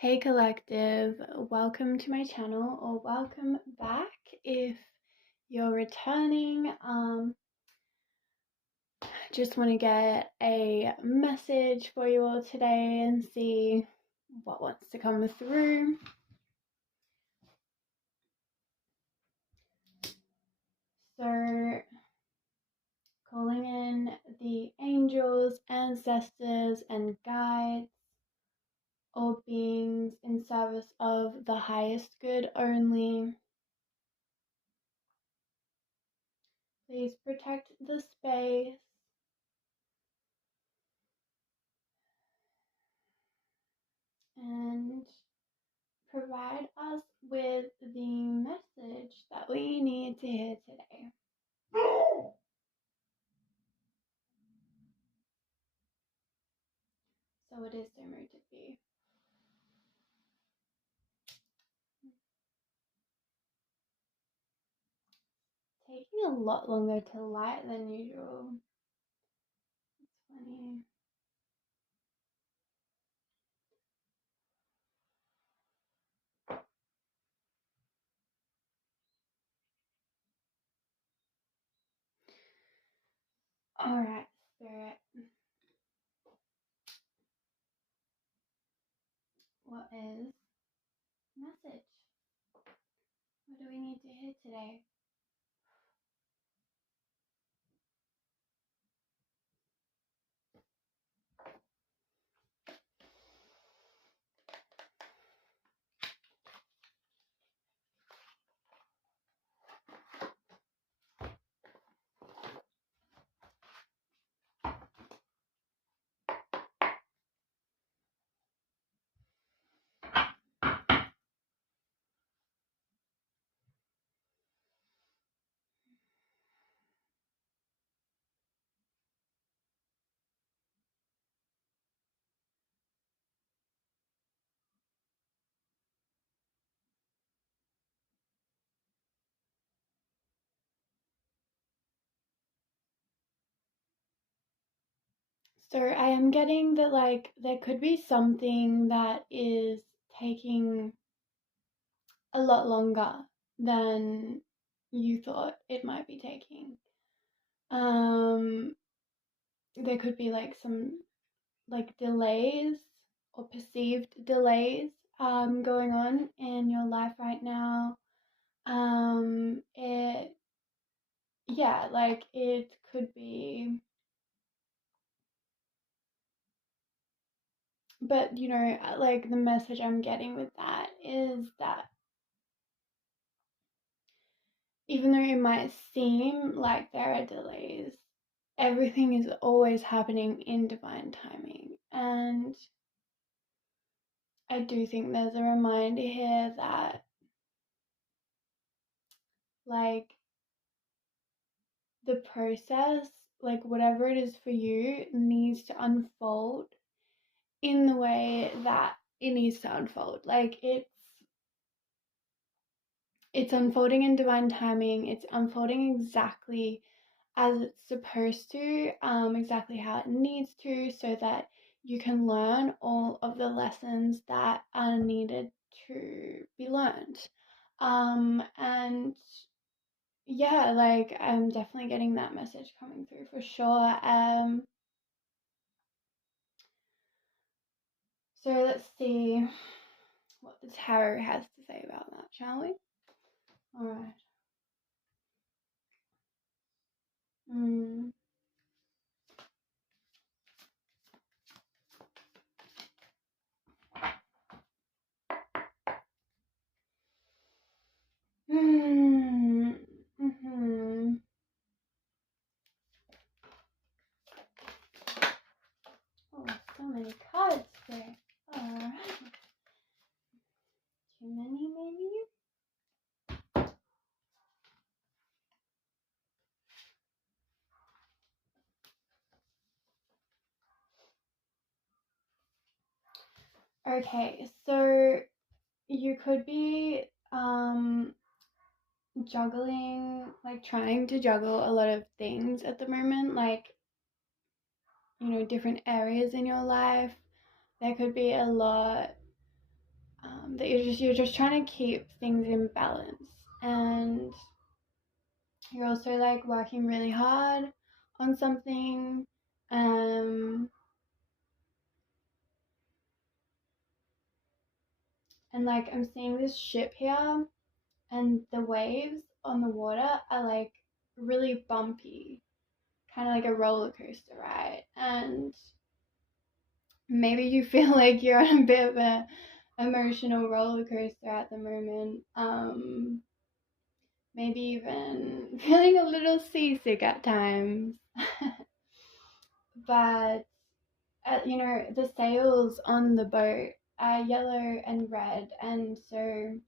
Hey collective, welcome to my channel or welcome back if you're returning. Just want to get a message for you all today and see what wants to come through. So calling in the angels, ancestors and guides, all beings in service of the highest good only. Please protect the space and provide us with the message that we need to hear today. So it is so mood to be. Taking a lot longer to light than usual. It's funny. Alright, Spirit. What is message? What do we need to hear today? So I am getting that there could be something that is taking a lot longer than you thought it might be taking. There could be some delays or perceived delays going on in your life right now. It could be, but the message I'm getting with that is that even though it might seem like there are delays, everything is always happening in divine timing. And I do think there's a reminder here that the process, whatever it is for you, needs to unfold in the way that it needs to unfold. It's unfolding in divine timing. It's unfolding exactly as it's supposed to, exactly how it needs to, so that you can learn all of the lessons that are needed to be learned. And yeah, I'm definitely getting that message coming through for sure. So let's see what the tarot has to say about that, shall we? All right. Mm. Mm. Mm-hmm. Oh, so many cards there. All right. Too many, maybe? Okay, so you could be juggling, trying to juggle a lot of things at the moment, different areas in your life. There could be a lot that you're just trying to keep things in balance, and you're also like working really hard on something. um and like I'm seeing this ship here, and the waves on the water are like really bumpy, kind of like a roller coaster ride. And maybe you feel like you're on a bit of a emotional roller coaster at the moment. Maybe even feeling a little seasick at times. But the sails on the boat are yellow and red, and so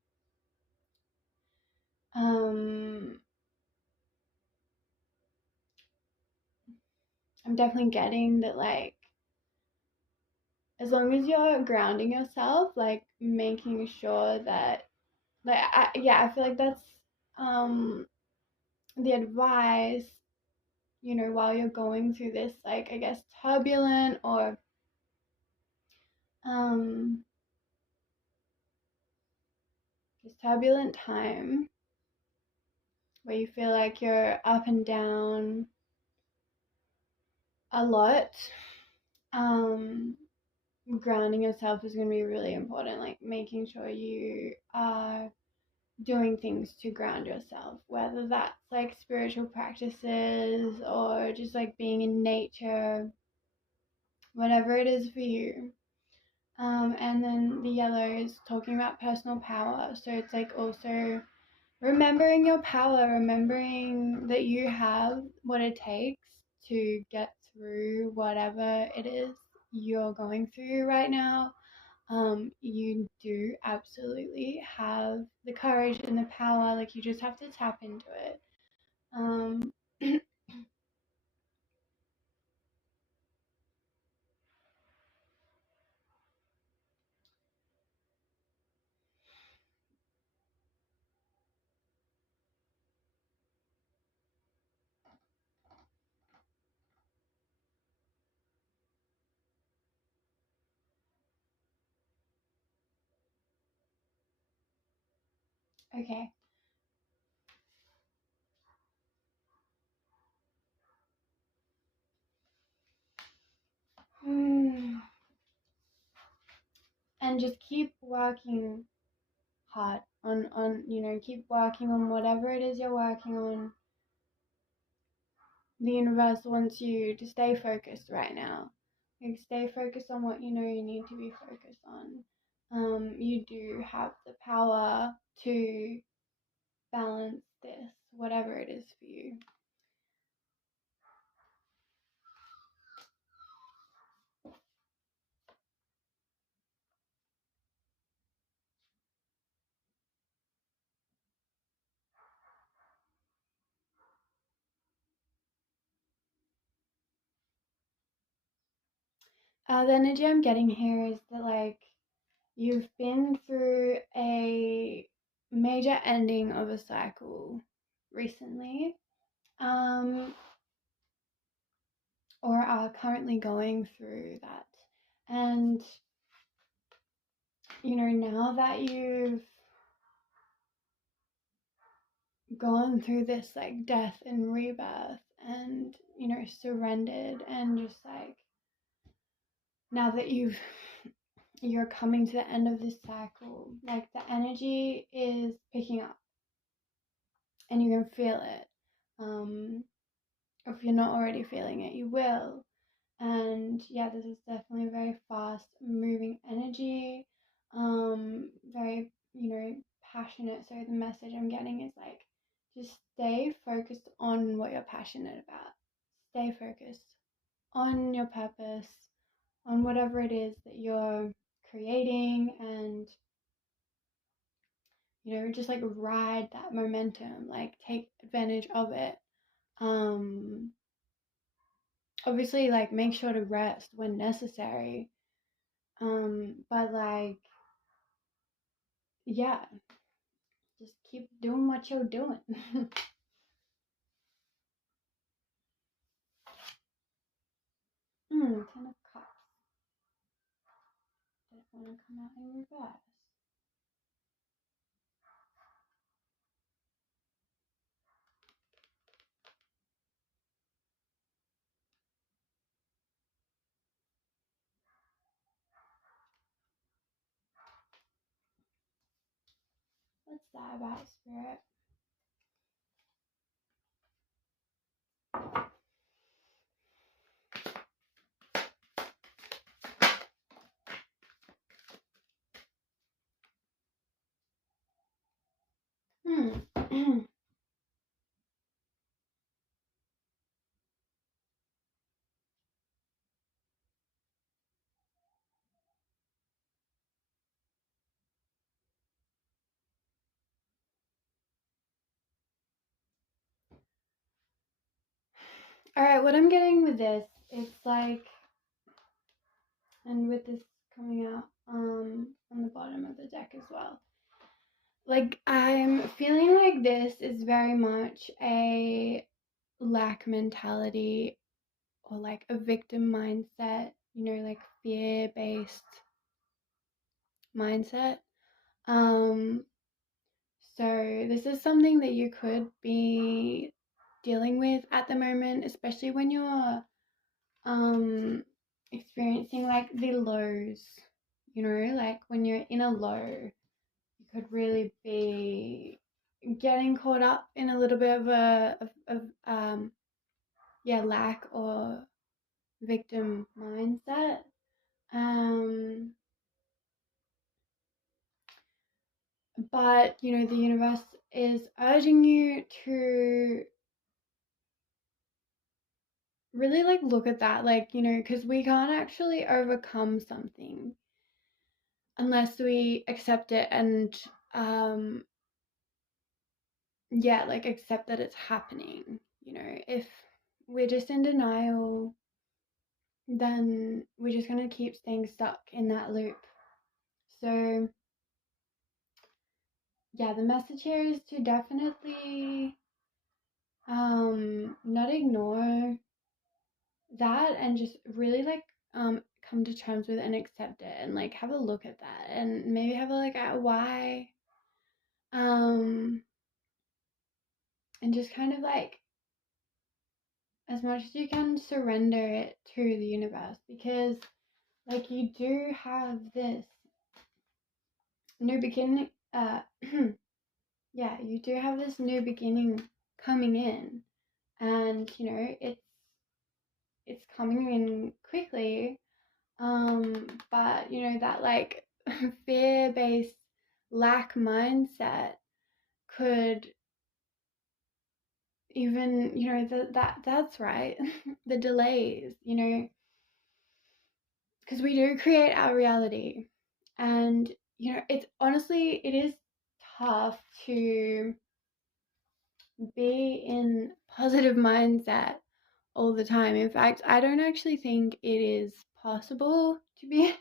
um I'm definitely getting that, like, as long as you're grounding yourself, like making sure that, like, I feel like that's um the advice, while you're going through this, like, I guess turbulent or um this turbulent time where you feel like you're up and down a lot. um Grounding yourself is going to be really important, like making sure you are doing things to ground yourself, whether that's like spiritual practices or just like being in nature, whatever it is for you. And then the yellow is talking about personal power. So it's like also remembering your power, remembering that you have what it takes to get through whatever it is you're going through right now. You do absolutely have the courage and the power, like you just have to tap into it. Um, okay. Hmm. And just keep working hard on keep working on whatever it is you're working on. The universe wants you to stay focused right now. Like, stay focused on what you need to be focused on. You do have the power to balance this, whatever it is for you. The energy I'm getting here is that, like, you've been through a major ending of a cycle recently, um, or are currently going through that. And, now that you've gone through this, like, death and rebirth and, surrendered, and just like, now that you're coming to the end of this cycle, like, the energy is picking up and you can feel it. If you're not already feeling it, you will. And yeah, this is definitely a very fast moving energy, very, passionate. So the message I'm getting is like, just stay focused on what you're passionate about. Stay focused on your purpose, on whatever it is that you're creating, and just like ride that momentum, like take advantage of it. um Obviously, like, make sure to rest when necessary, but like, yeah, just keep doing what you're doing. 10 of cups. Did it want to come out in reverse? that about spirit? All right, what I'm getting with this, it's like, and with this coming out on the bottom of the deck as well. Like, I'm feeling like this is very much a lack mentality, or like a victim mindset, like fear-based mindset. So this is something that you could be dealing with at the moment, especially when you're experiencing like the lows, like when you're in a low, you could really be getting caught up in a little bit of lack or victim mindset. But the universe is urging you to really like look at that, like, because we can't actually overcome something unless we accept it and like accept that it's happening. If we're just in denial, then we're just going to keep staying stuck in that loop. So yeah, the message here is to definitely not ignore that, and just really like come to terms with and accept it, and like have a look at that, and maybe have a look at why, and just kind of like, as much as you can, surrender it to the universe, because like you do have this new beginning. Yeah, you do have this new beginning coming in, and it's coming in quickly. But that like fear-based lack mindset could even, that's right. The delays, because we do create our reality. And it's honestly, it is tough to be in positive mindset all the time. In fact, I don't actually think it is possible to be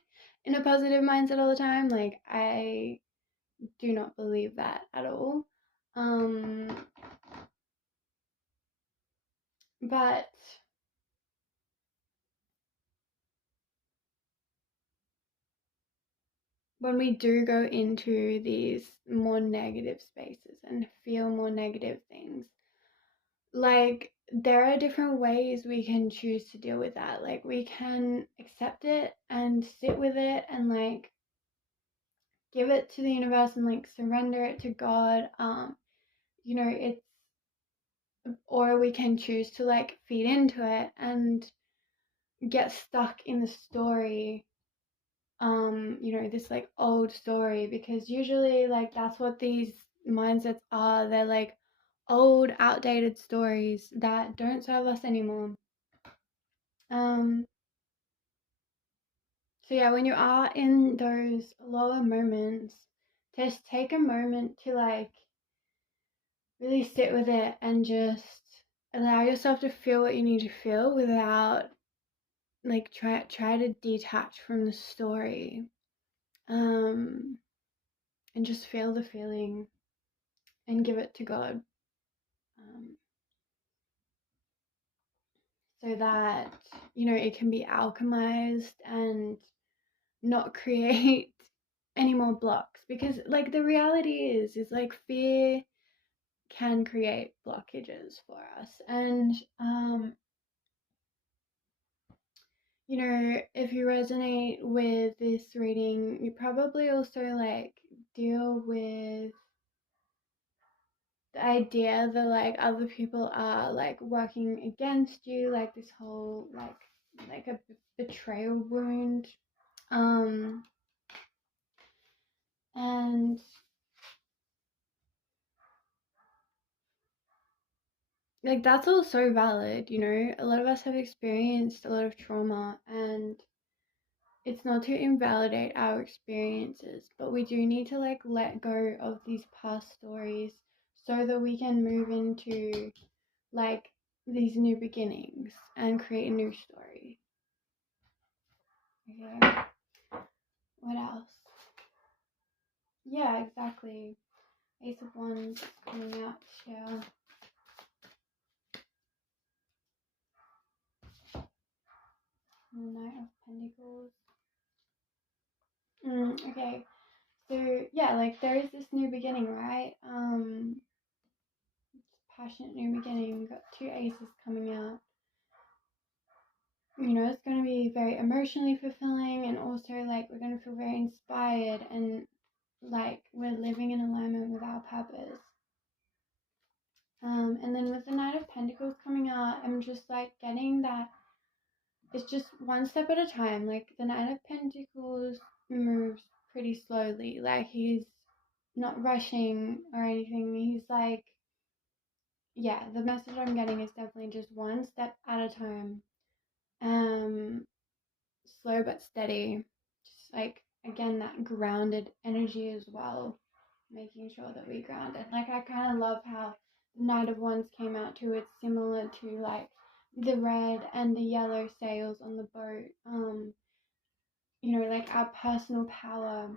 in a positive mindset all the time. Like, I do not believe that at all. But when we do go into these more negative spaces and feel more negative things, like, there are different ways we can choose to deal with that. Like, we can accept it and sit with it and like give it to the universe and like surrender it to God. It's, or we can choose to like feed into it and get stuck in the story, this like old story, because usually like that's what these mindsets are. They're like old, outdated stories that don't serve us anymore. So yeah, when you are in those lower moments, just take a moment to like really sit with it and just allow yourself to feel what you need to feel without like try to detach from the story, and just feel the feeling and give it to God, so that it can be alchemized and not create any more blocks, because like the reality is like fear can create blockages for us. And if you resonate with this reading, you probably also like deal with the idea that like other people are like working against you, like this whole like a betrayal wound. Um and like that's all so valid, you know. A lot of us have experienced a lot of trauma, and it's not to invalidate our experiences, but we do need to like let go of these past stories so that we can move into like these new beginnings and create a new story. Okay, what else? Yeah, exactly. Ace of Wands coming out here. Knight of Pentacles. Okay, so yeah, like there is this new beginning, right? Passionate new beginning. We've got two aces coming out. You know, it's going to be very emotionally fulfilling, and also like we're going to feel very inspired, and like we're living in alignment with our purpose. And then with the Knight of Pentacles coming out, I'm just like getting that it's just one step at a time. Like the Knight of Pentacles moves pretty slowly. Like he's not rushing or anything. He's like, yeah, the message I'm getting is definitely just one step at a time. Slow but steady. Just like again that grounded energy as well. Making sure that we grounded. Like I kind of love how the Knight of Wands came out too. It's similar to like the red and the yellow sails on the boat. You know, like our personal power,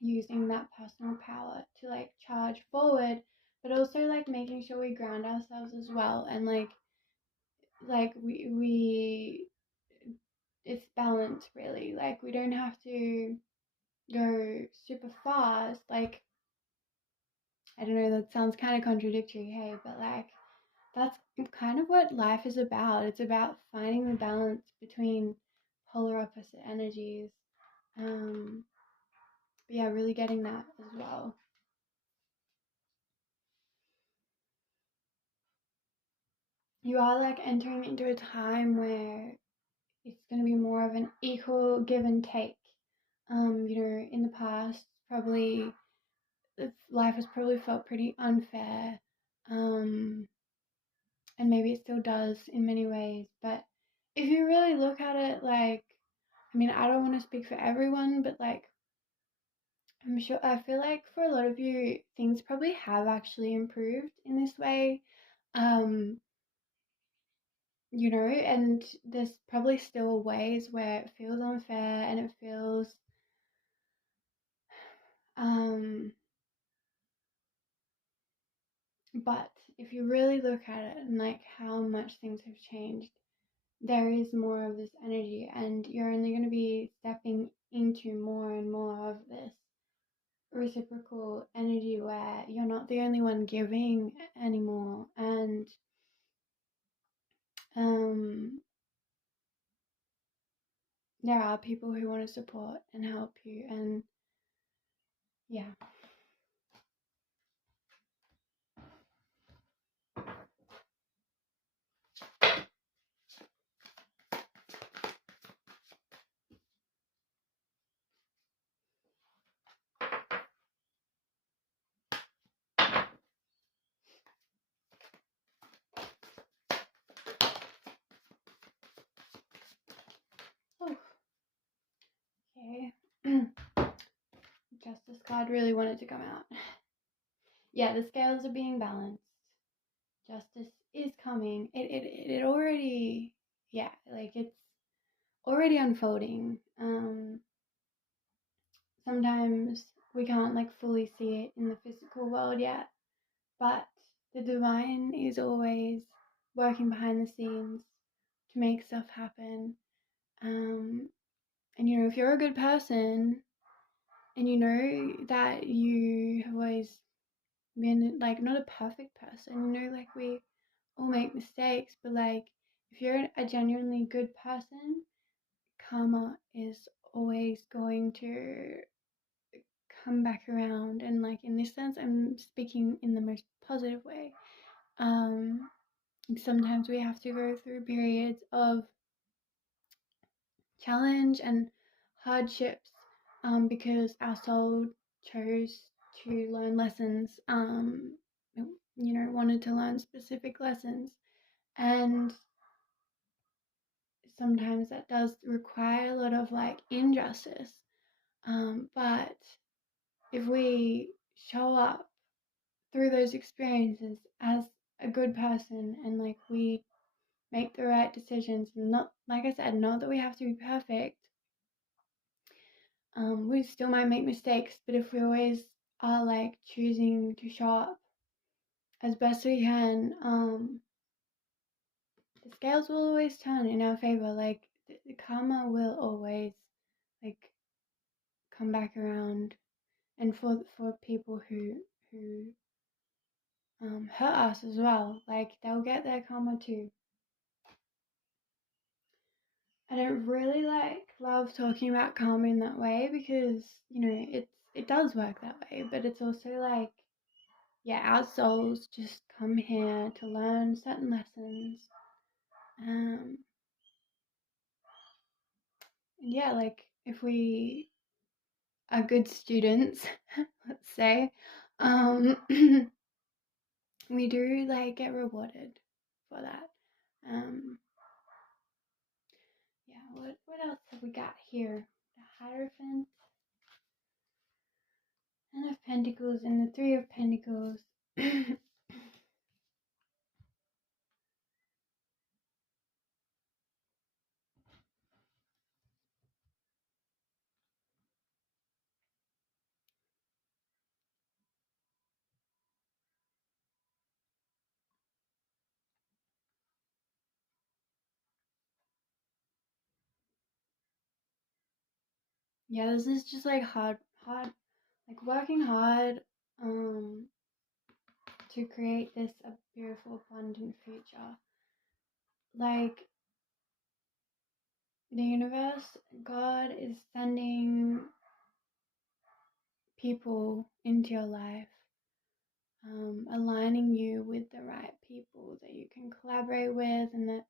using that personal power to like charge forward, but also like making sure we ground ourselves as well, and like we it's balance really. Like we don't have to go super fast. Like I don't know, that sounds kind of contradictory, hey, but like that's kind of what life is about. It's about finding the balance between polar opposite energies. But yeah, really getting that as well. You are like entering into a time where it's going to be more of an equal give and take. You know, in the past, probably life has probably felt pretty unfair. Um, and maybe it still does in many ways, but if you really look at it, like, I mean, I don't want to speak for everyone, but like I'm sure, I feel like for a lot of you things probably have actually improved in this way. um you know, and there's probably still ways where it feels unfair and it feels um but if you really look at it and like how much things have changed, there is more of this energy, and you're only going to be stepping into more and more of this reciprocal energy where you're not the only one giving anymore. And um there are people who want to support and help you, and yeah. Oh, okay. Justice card really wanted to come out. Yeah, the scales are being balanced. Justice is coming. It already, yeah, like it's already unfolding. Sometimes we can't like fully see it in the physical world yet, but the divine is always working behind the scenes to make stuff happen. And you know, if you're a good person and you know that you have always been like not a perfect person, you know, like we all make mistakes, but like if you're a genuinely good person, karma is always going to come back around. And like in this sense, I'm speaking in the most positive way. Sometimes we have to go through periods of challenge and hardships, because our soul chose to learn lessons, wanted to learn specific lessons. And sometimes that does require a lot of like injustice. But if we show up through those experiences as a good person, and like we make the right decisions, and not, like I said, not that we have to be perfect. We still might make mistakes, but if we always are like choosing to show up as best we can, the scales will always turn in our favor. Like the karma will always like come back around, and for people who hurt us as well, like they'll get their karma too. I don't really like love talking about karma in that way, because it does work that way, but it's also like, yeah, our souls just come here to learn certain lessons. Yeah, like if we are good students, let's say, we do like get rewarded for that. Yeah, what else have we got here? The Hierophant, Ten of Pentacles, and the Three of Pentacles. Yeah, this is just like hard, like working hard, to create this a beautiful, abundant future. Like the universe, God is sending people into your life, aligning you with the right people that you can collaborate with, and that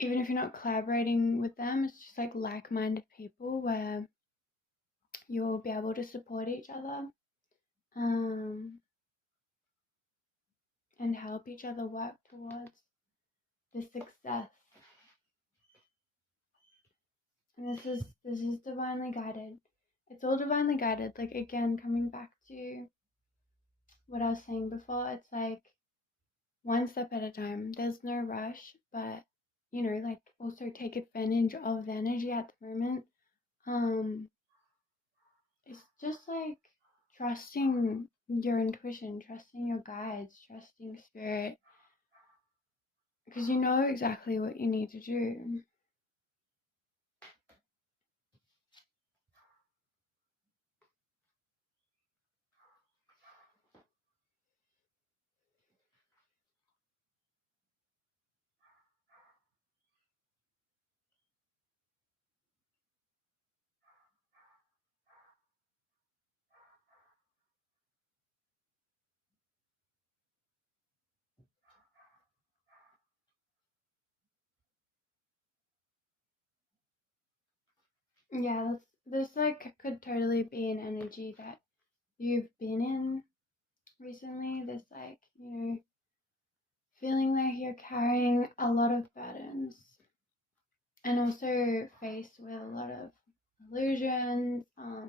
even if you're not collaborating with them, it's just like minded people where you will be able to support each other, and help each other work towards the success. And this is divinely guided. It's all divinely guided. Like, again, coming back to what I was saying before, it's like one step at a time. There's no rush, but like also take advantage of the energy at the moment. It's just like trusting your intuition, trusting your guides, trusting spirit, because you know exactly what you need to do. Yeah, this like could totally be an energy that you've been in recently. This like, feeling like you're carrying a lot of burdens, and also faced with a lot of illusions, a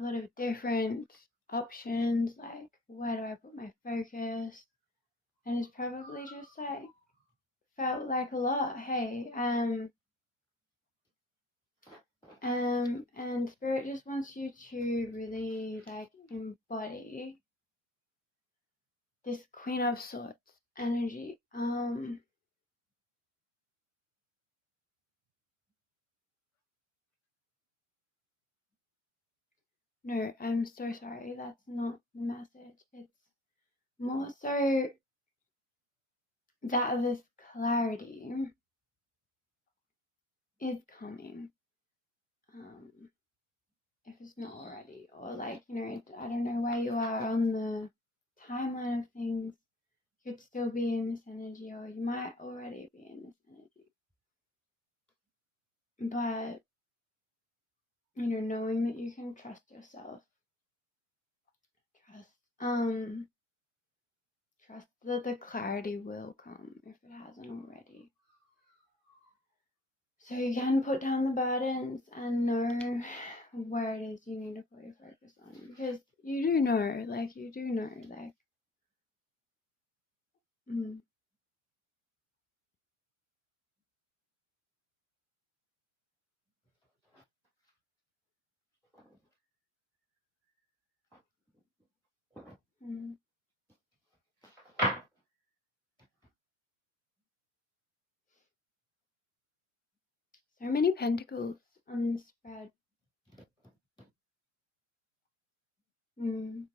lot of different options, like where do I put my focus? And it's probably just like felt like a lot. Hey, and spirit just wants you to really like embody this Queen of Swords energy. No, I'm so sorry. That's not the message. It's more so that this clarity is coming. If it's not already, or like, I don't know where you are on the timeline of things. You could still be in this energy, or you might already be in this energy. But knowing that you can trust yourself, trust trust that the clarity will come if it hasn't already. So you can put down the burdens and know where it is you need to put your focus on, because you do know, mm, mm. So many pentacles on the spread. Mm.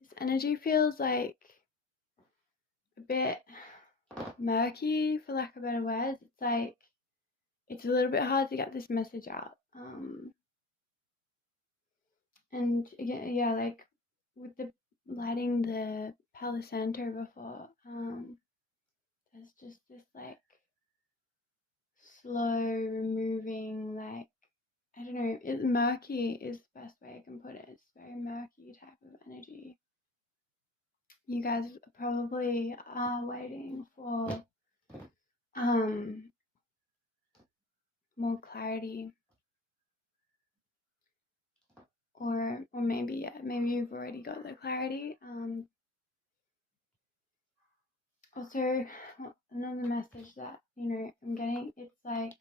This energy feels like a bit murky, for lack of better words. It's like it's a little bit hard to get this message out. And yeah, like with the lighting the Palo Santo before, there's just this like slow removing, like, I don't know, it's murky is the best way I can put it. It's very murky type of energy. You guys probably are waiting for more clarity, or maybe maybe you've already got the clarity. Also, another message that I'm getting, it's like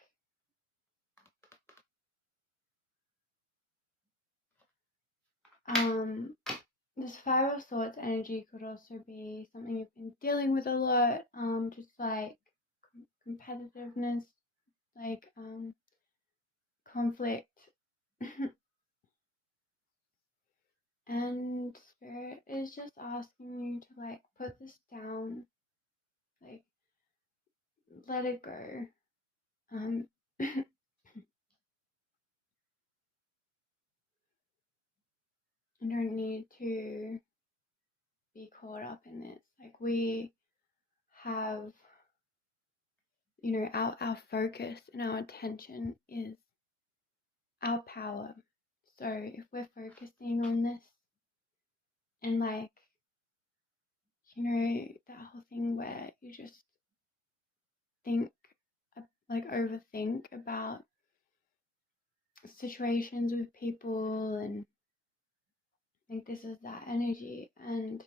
this Five of Swords energy could also be something you've been dealing with a lot, just like competitiveness, like conflict. And Spirit is just asking you to like put this down, like let it go. You don't need to be caught up in this. Like, we have, our focus and our attention is our power. So if we're focusing on this, and like, that whole thing where you just think, like overthink about situations with people, and think this is that energy, and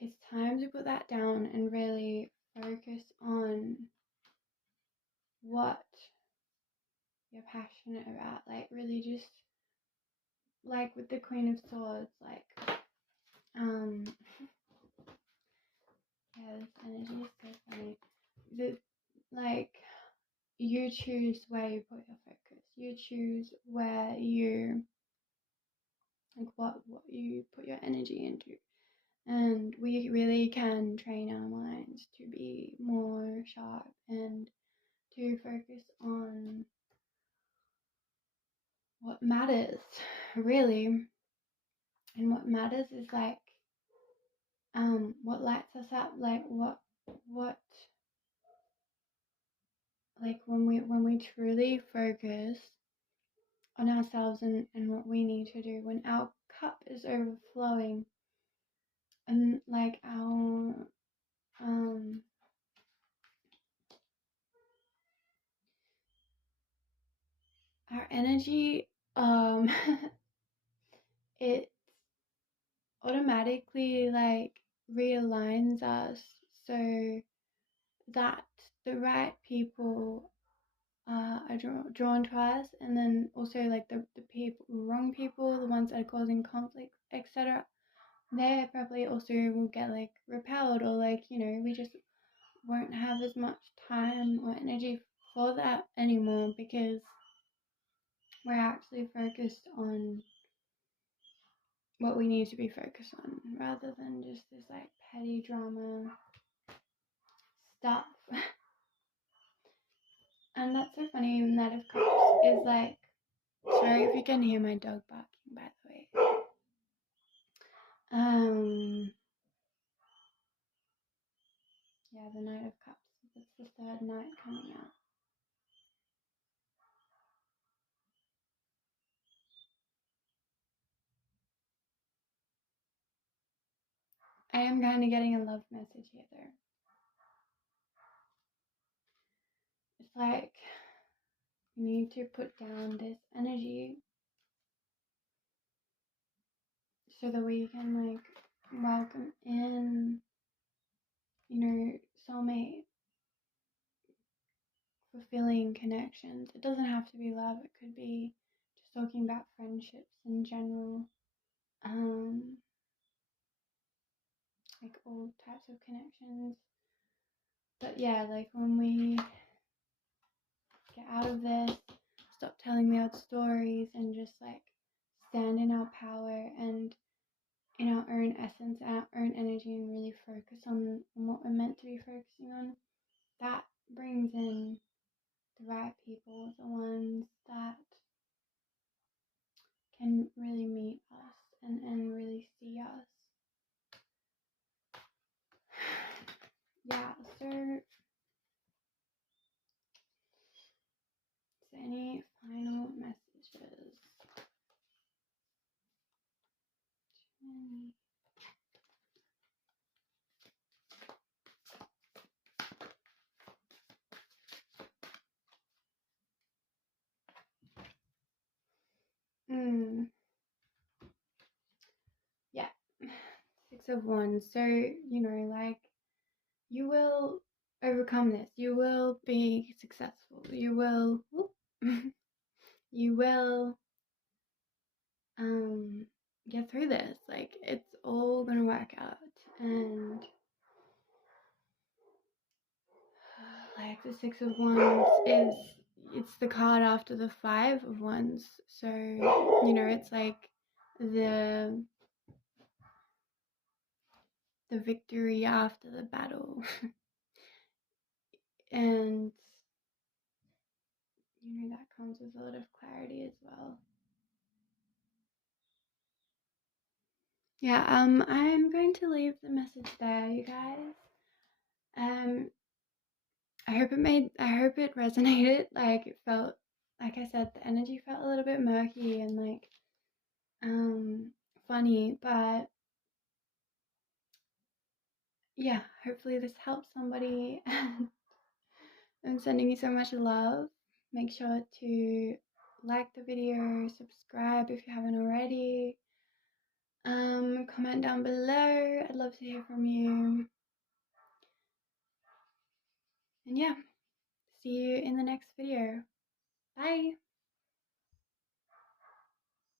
it's time to put that down and really focus on what you're passionate about. Like, really just like with the Queen of Swords, like yeah, this energy is so funny. Like, you choose where you put your focus. You choose where you, like, what you put your energy into. And we really can train our minds to be more sharp and to focus on what matters, really. And what matters is like what lights us up, like what like when we truly focus on ourselves and what we need to do, when our cup is overflowing, and like our energy, it automatically like realigns us so that the right people are drawn to us, and then also like the wrong people, the ones that are causing conflict, etc., they probably also will get like repelled, or like we just won't have as much time or energy for that anymore, because we're actually focused on what we need to be focused on rather than just this like petty drama stuff. And that's so funny. Knight of Cups is like, sorry if you can hear my dog barking, by the way. Yeah, the Knight of Cups. It's the third night coming out. I am kind of getting a love message here, though. It's like you need to put down this energy so that we can like welcome in, soulmate, fulfilling connections. It doesn't have to be love. It could be just talking about friendships in general. Like all types of connections. But yeah, like when we get out of this, stop telling the old stories and just like stand in our power and in our own essence, our own energy, and really focus on what we're meant to be focusing on, that brings in the right people, the ones that can really meet us and really see us. Yeah, so any final messages? Yeah, 6 of Wands. So, like you will overcome this. You will be successful. You will, you will get through this. Like it's all gonna work out. And like the 6 of Wands it's the card after the 5 of Wands. So, it's like the victory after the battle. And that comes with a lot of clarity as well. Yeah, I'm going to leave the message there, you guys. I hope it resonated. Like it felt, like I said, the energy felt a little bit murky and like funny, but yeah, hopefully this helps somebody. I'm sending you so much love. Make sure to like the video, subscribe if you haven't already. Comment down below. I'd love to hear from you. And yeah, see you in the next video. Bye.